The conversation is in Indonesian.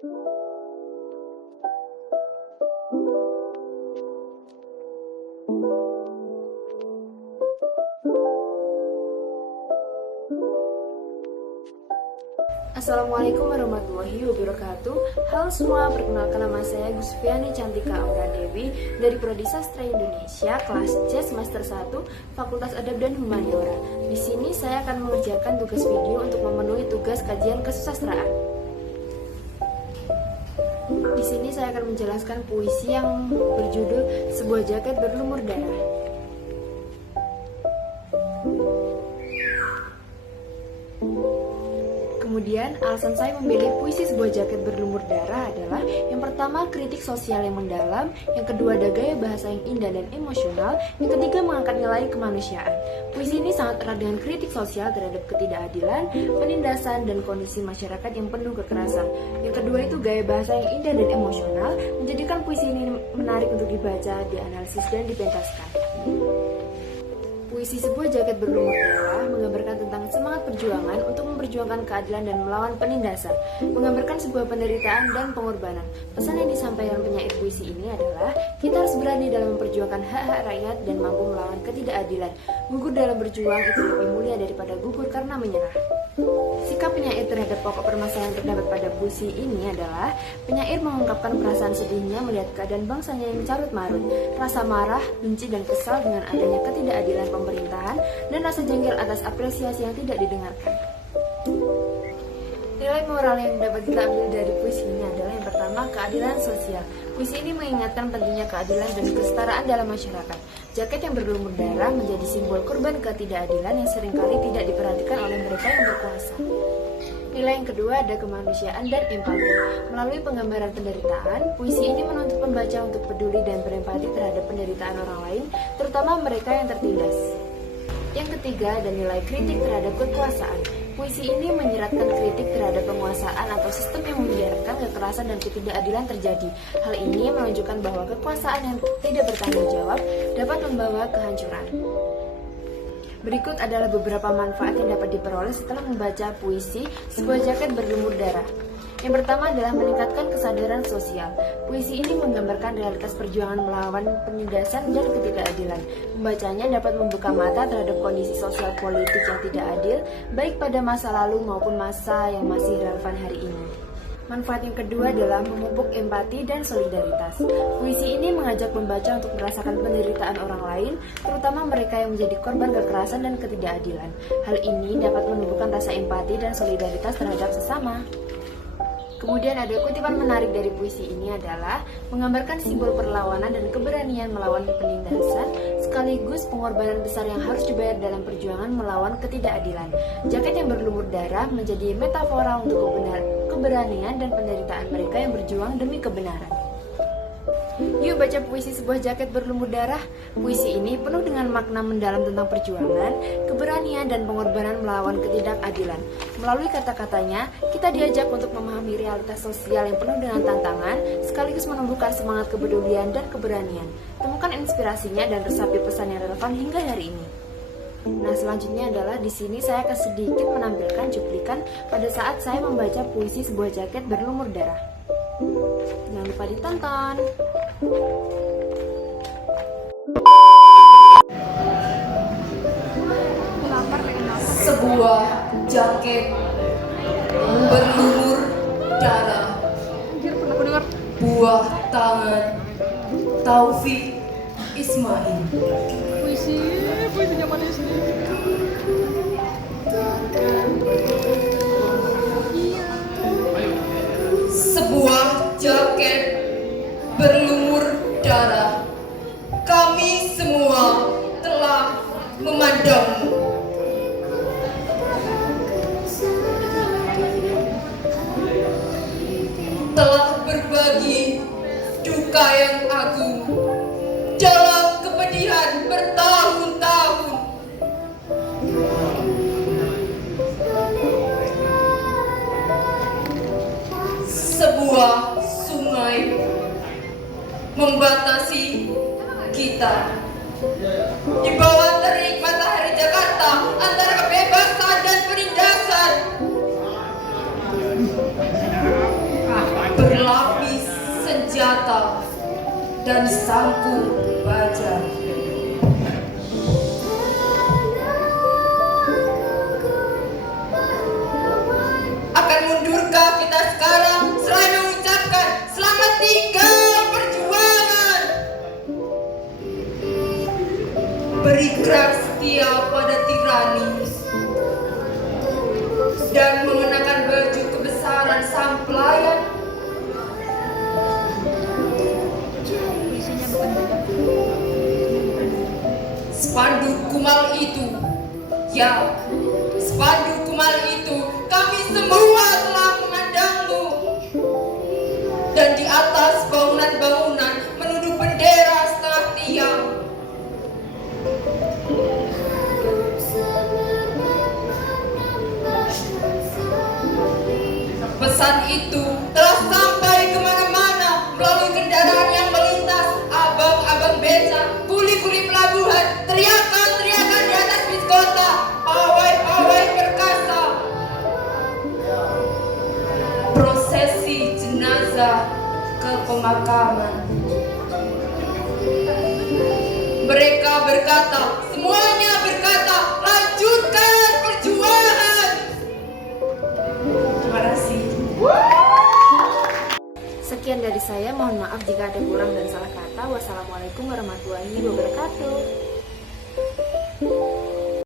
Assalamualaikum warahmatullahi wabarakatuh. Halo semua, perkenalkan nama saya Gusfiani Cantika Aura Dewi dari Prodi Sastra Indonesia kelas C semester 1 Fakultas Adab dan Humaniora. Di sini saya akan mengerjakan tugas video untuk memenuhi tugas kajian kesusastraan. Di sini saya akan menjelaskan puisi yang berjudul Sebuah Jaket Berlumur Darah. Kemudian, alasan saya memilih puisi Sebuah Jaket Berlumur Darah adalah yang pertama, kritik sosial yang mendalam, yang kedua, ada gaya bahasa yang indah dan emosional, yang ketiga, mengangkat nilai kemanusiaan. Puisi ini sangat erat dengan kritik sosial terhadap ketidakadilan, penindasan, dan kondisi masyarakat yang penuh kekerasan. Yang kedua itu gaya bahasa yang indah dan emosional, menjadikan puisi ini menarik untuk dibaca, dianalisis, dan dipentaskan. Puisi Sebuah Jaket Berlumur Darah menggambarkan tentang semangat perjuangan untuk memperjuangkan keadilan dan melawan penindasan, menggambarkan sebuah penderitaan dan pengorbanan. Pesan yang disampaikan penyair puisi ini adalah kita harus berani dalam memperjuangkan hak-hak rakyat dan mampu melawan ketidakadilan. Gugur dalam berjuang itu lebih mulia daripada gugur karena menyerah. Sikap penyair terhadap pokok permasalahan yang terdapat pada puisi ini adalah penyair mengungkapkan perasaan sedihnya melihat keadaan bangsanya yang carut marut, rasa marah, benci, dan kesal dengan adanya ketidakadilan pemerintahan, dan rasa jengkel atas apresiasi yang tidak didengarkan. Nilai moral yang dapat kita ambil dari puisi ini adalah yang pertama, keadilan sosial. Puisi ini mengingatkan pentingnya keadilan dan kesetaraan dalam masyarakat. Jaket yang berlumur darah menjadi simbol korban ketidakadilan yang seringkali tidak diperhatikan oleh mereka yang berkuasa. Nilai yang kedua ada kemanusiaan dan empati. Melalui penggambaran penderitaan, puisi ini menuntut pembaca untuk peduli dan berempati terhadap penderitaan orang lain, terutama mereka yang tertindas. Yang ketiga ada nilai kritik terhadap kekuasaan. Puisi ini menyeratkan kritik terhadap penguasaan atau sistem yang membiarkan kekerasan dan ketidakadilan terjadi. Hal ini menunjukkan bahwa kekuasaan yang tidak bertanggung jawab dapat membawa kehancuran. Berikut adalah beberapa manfaat yang dapat diperoleh setelah membaca puisi Sebuah Jaket Berlumur Darah. Yang pertama adalah meningkatkan kesadaran sosial. Puisi ini menggambarkan realitas perjuangan melawan penindasan dan ketidakadilan. Membacanya dapat membuka mata terhadap kondisi sosial politik yang tidak adil, baik pada masa lalu maupun masa yang masih relevan hari ini. Manfaat yang kedua adalah memupuk empati dan solidaritas. Puisi ini mengajak pembaca untuk merasakan penderitaan orang lain, terutama mereka yang menjadi korban kekerasan dan ketidakadilan. Hal ini dapat menumbuhkan rasa empati dan solidaritas terhadap sesama. Kemudian ada kutipan menarik dari puisi ini adalah menggambarkan simbol perlawanan dan keberanian melawan penindasan, sekaligus pengorbanan besar yang harus dibayar dalam perjuangan melawan ketidakadilan. Jaket yang berlumur darah menjadi metafora untuk keberanian dan penderitaan mereka yang berjuang demi kebenaran. Yuk baca puisi Sebuah Jaket Berlumur Darah. Puisi ini penuh dengan makna mendalam tentang perjuangan, keberanian, dan pengorbanan melawan ketidakadilan. Melalui kata-katanya, kita diajak untuk memahami realitas sosial yang penuh dengan tantangan, sekaligus menumbuhkan semangat kepedulian dan keberanian. Temukan inspirasinya dan resapi pesan yang relevan hingga hari ini. Nah, selanjutnya adalah di sini saya akan sedikit menampilkan cuplikan pada saat saya membaca puisi Sebuah Jaket Berlumur Darah. Jangan lupa ditonton. Sebuah jaket berlumur darah, buah tangan Taufik Ismail. Puisi zaman SD. Sebuah jaket berlumur darah, kami semua telah memandangmu. Telah berbagi duka yang agung dalam kepedihan bertahun-tahun. Sebuah sungai membatasi kita. Di bawah terik matahari Jakarta, antara kebebasan dan penindasan. dan sangku baja. Akan mundurkah kita sekarang selain mengucapkan selamat tinggal perjuangan? Berikrar setia pada tirani dan mengenakan baju kebesaran sang pelayan. Puisinya bukan banyak. Spanduk kumal itu, ya, spanduk kumal itu, kami semua telah memandangmu. Dan di atas bangunan-bangunan menunduk bendera setengah tiang. Pesan itu telah sampai kemana-mana melalui kendaraan yang melintas, abang-abang beca, kuli-kuli pelabuhan, teriakan-teriakan di atas bis kota, pawai-pawai perkasa. Prosesi jenazah ke pemakaman. Mereka berkata, semuanya berkata, lanjutkan perjuangan. Terima kasih. Sekian dari saya, mohon maaf jika ada kurang dan salah kata. Wassalamualaikum warahmatullahi wabarakatuh.